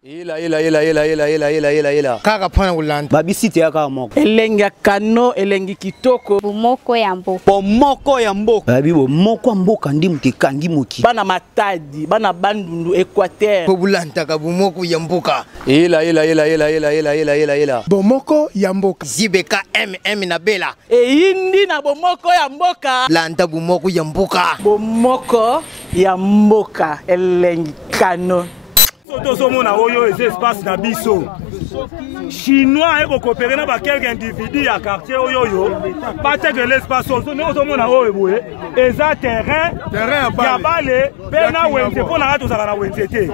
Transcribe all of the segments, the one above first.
Ila. Kaka pona ulanda. Babisite ya kaka moko. Elengi ya kano, elengi kitoko. Bomoko ya mboka. Bomoko ya mboka. Babi bomoko ya mboka ndi muteka ndi moki. Bana matadi, bana bandundu Equateur. Pobulanta ka bomoko ya mboka. Ila. Bomoko ya mboka. Zibeka MM na bela. Eyindi na bomoko ya mboka. Lanta bomoko ya mboka. Bomoko ya mboka. Elengi kano. Tozomona oyo eza espace na biso chinois eko coopérer na ba quelques individus ya quartier oyo bateke l'espace ozomona oyo boye eza terrain ya bale pe na wenze pona ka tozaka na wenze te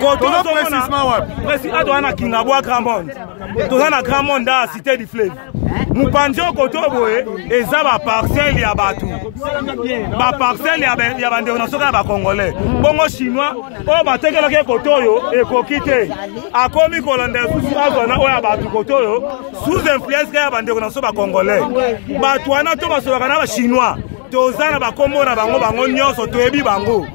tozomona précis ato na Kingabwa Grand Monde toza na Grand Monde à Cité du Fleuve mupanzi okoto boye eza ba parcelle ya batu ba parcelle ya bandeko na soka ba congolais bongo chinois oyo batekelaki koto oyo ekoki te akomi kolanda susu azwana oyo ya batu koto oyo sous influence ya bandeko na so ba congolais batu wana to basolaka na ba chinois toza na bakombo na bango nyonso toyebi bango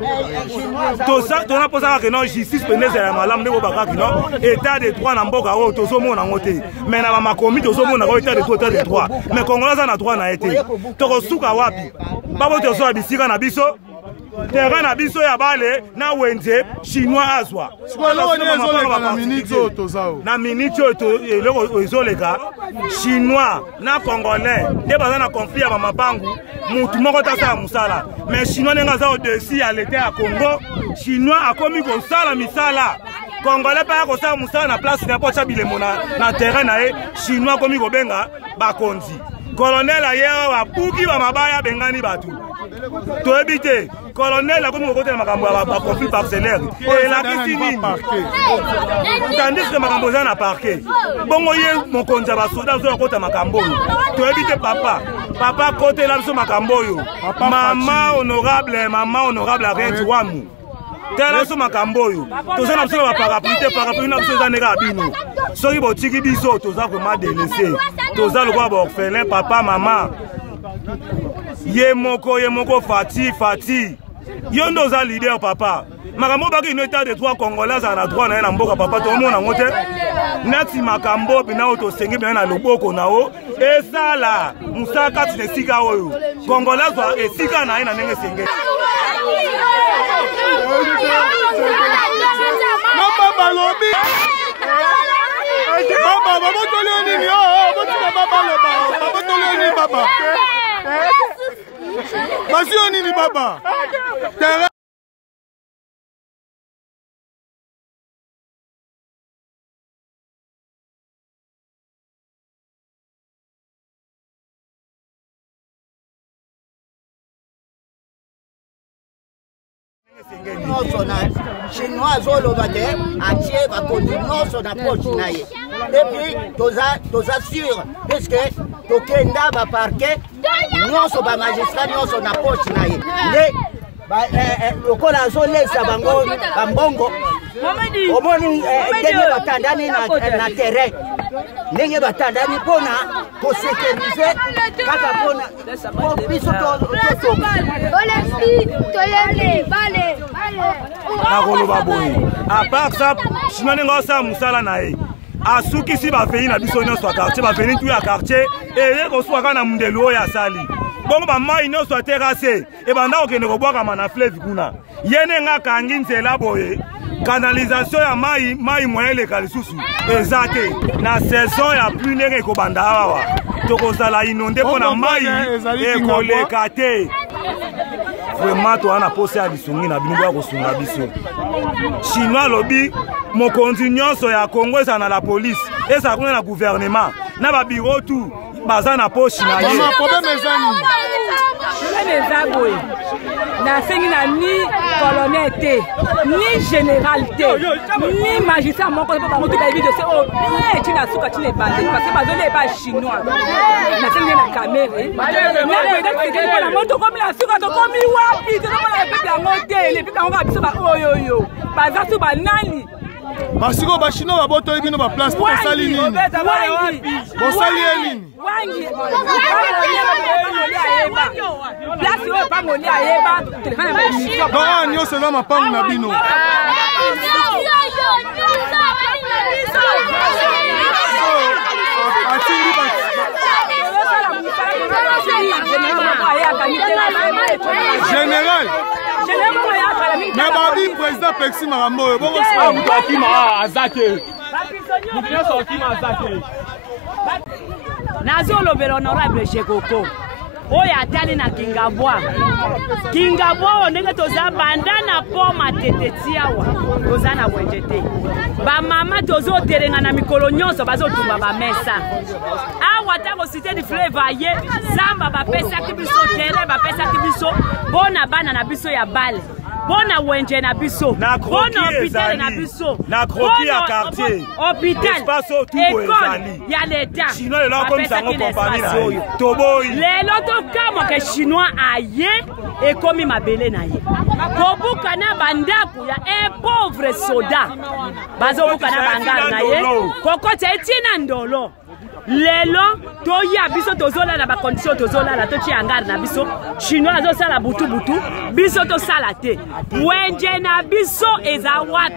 tona posaka ke no justice pendeza ya malamu ndeko bakaki no état de droit na mboka oyo tozomona ngo te mais na bamakomi tozomona ko état de droit mais congolais na droit na ete tokosuka wapi babo tozoa bisika na biso terrain na biso ya bale na wenze chinois azwa na minute eloko ezoleka chinois na congolais nde baza na conflit ya bamapangu mutu moko tasala musala mais chinois ndenge aza au-dessus ya leta ya Congo chinois akomi kosala misala congolais mpe ya kosala musala na place na pocha bilemo na terrain na ye chinois akomi kobenga bakonzi colonel aye babuki bamabaya bengani batu toyebi te colonel akomi kokotela makambo ya baconflit parcellaire elakisi nini tandis ke makambo eza na parquet bongo ye mokonzi ya basoda azoya kota makambo oyo toyebi te papa kotela biso makambo oyo mama honorable arieti wamu tela biso makambo oyo toza na biso na baparapluie te parapluie na biso eza ndenge ya bino soki botiki biso toza vraiment délaissé toza lokola baorphelin papa mama ye moko fati yo ndo oza leader papa makambo baki ino état de droit congolais azala na droit na ye na mboka papa tomona ngo te neti makambo bina oyo tosengi bina na loboko na o esala mosala kati na esika oyo congolais azwa esika na ye na ndenge esengeli Baba. Chinois oloba te atie bakonzi nyonso na poche na ye epuis toza sûr puisque tokenda baparquet nyonso bamagistrat nyonso na poche na ye nde lokola azolesa bango bambongo omoni ndenge batandani na terrain ndenge batandani mpona kosécurize kaka mpona biso nakoloba boye apart ça chinois ndenge osala mosala na ye asukisi baveni na biso nyonso ya quartier baveni tu ya quartier eye koswaka na mundelu oyo asali bongo bamai nyonso aterase ebanda kokende kobwakama na fleuve kuna ye ndenge akangi nzela boye canalisation ya mai moyen eleka lisusu eza te na saison ya pluie ndenge ekobanda awa tokozala inonde mpona mai ekoleka te vraiment toza na posa ya lisungi na bino boya kosunga biso chinois alobi mokonzi nyonso ya Congo ezala na la police ezala kuna na gouvernement na babiro tu baza na poche na ye eza boye nasengi na ni colonel te ni général te ni magistrat moko mpo bango to bayebi dossier oyo bien etina suka tina ebande parce que bazoleba chinois nasengi na camere mpona mo tokomi na suka tokomi wapi tozomona epepe yango te lepepe yango kaka biso baoyoyo baza so banani basiko bachinois babotoyi bino baplace mpo basali nini bosali ye nini place oyo pangoli ayeba telefone nyonso eza mapangu na bino Général. Mais babi président Pexi Marambo. Bon Azake. Nazo lobel honorable Chekoko. Oya atali na Kingabwa. Kingabwa onenge toza bandana po matete awa. Toza na bwenjete. Ba mama tozo terenga na mikolo nyonso bazo tumba ba mesa. Awa tango cité du fleuve aye zamba ba pesa kibiso tere ba pesa kibiso bona bana na biso ya bale. Bona wenje na biso. Bona hôpital na biso. Na croquis à quartier. Hôpital. Espace autour ezali. Ya l'État. Sinon le là comme ça on compagnie na. Toboyi. Lelo to kama ke chinois aye et komi mabele na ye. Kobuka na bandaku ya un pauvre soda. Bazo buka na bangal na ye. Kokota etina ndolo. Lelo toya biso tozola na ba condition tozola la to chi hangar na biso chinois zo sala butu biso to sala te wenje na biso ezawat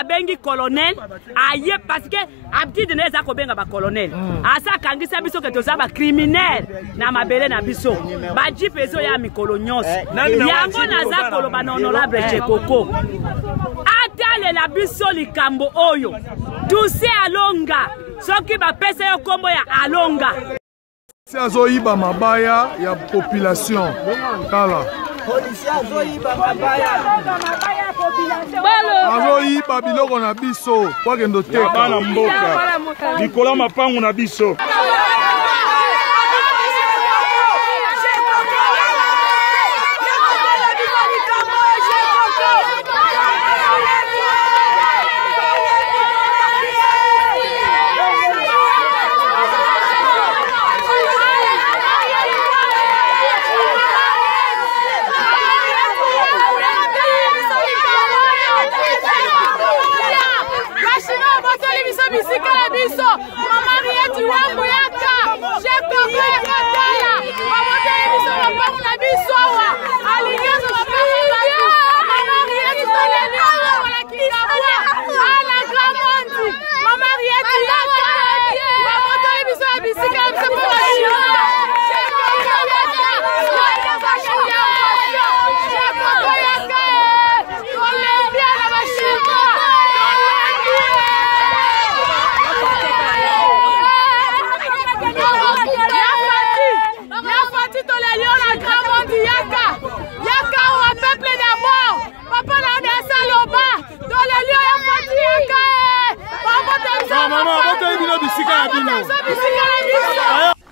abengi colonel aye parce que abdi ne za ko benga ba colonel asa kangisa biso ke toza ba criminel na mabele na biso ba jipezo ya mikolo nyonso yango na za koloba na honorable Chekoko atale la biso likambo oyo tuse alonga soki ba pesa yo kombo ya alonga si azoyiba mabaya ya population kala azoyiba biloko na biso kwa kendo teka bana mboka likola mapangu na biso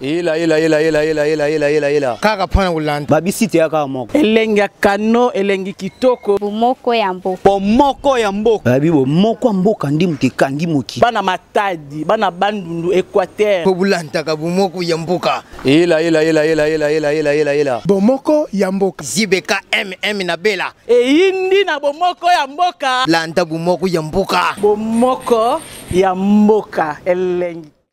ila kaka pana ulanda babisite ya kaka moko elengi ya kano elengi kitoko bomoko ya mboka babi bomoko ya mboka ndi mutekangi moki bana matadi bana bandundu Équateur ko bulanta ka bomoko ya mboka ila bomoko ya mboka zibeka na bela eyindi na bomoko ya mboka landa bomoko ya mboka bomoko ya mboka elengi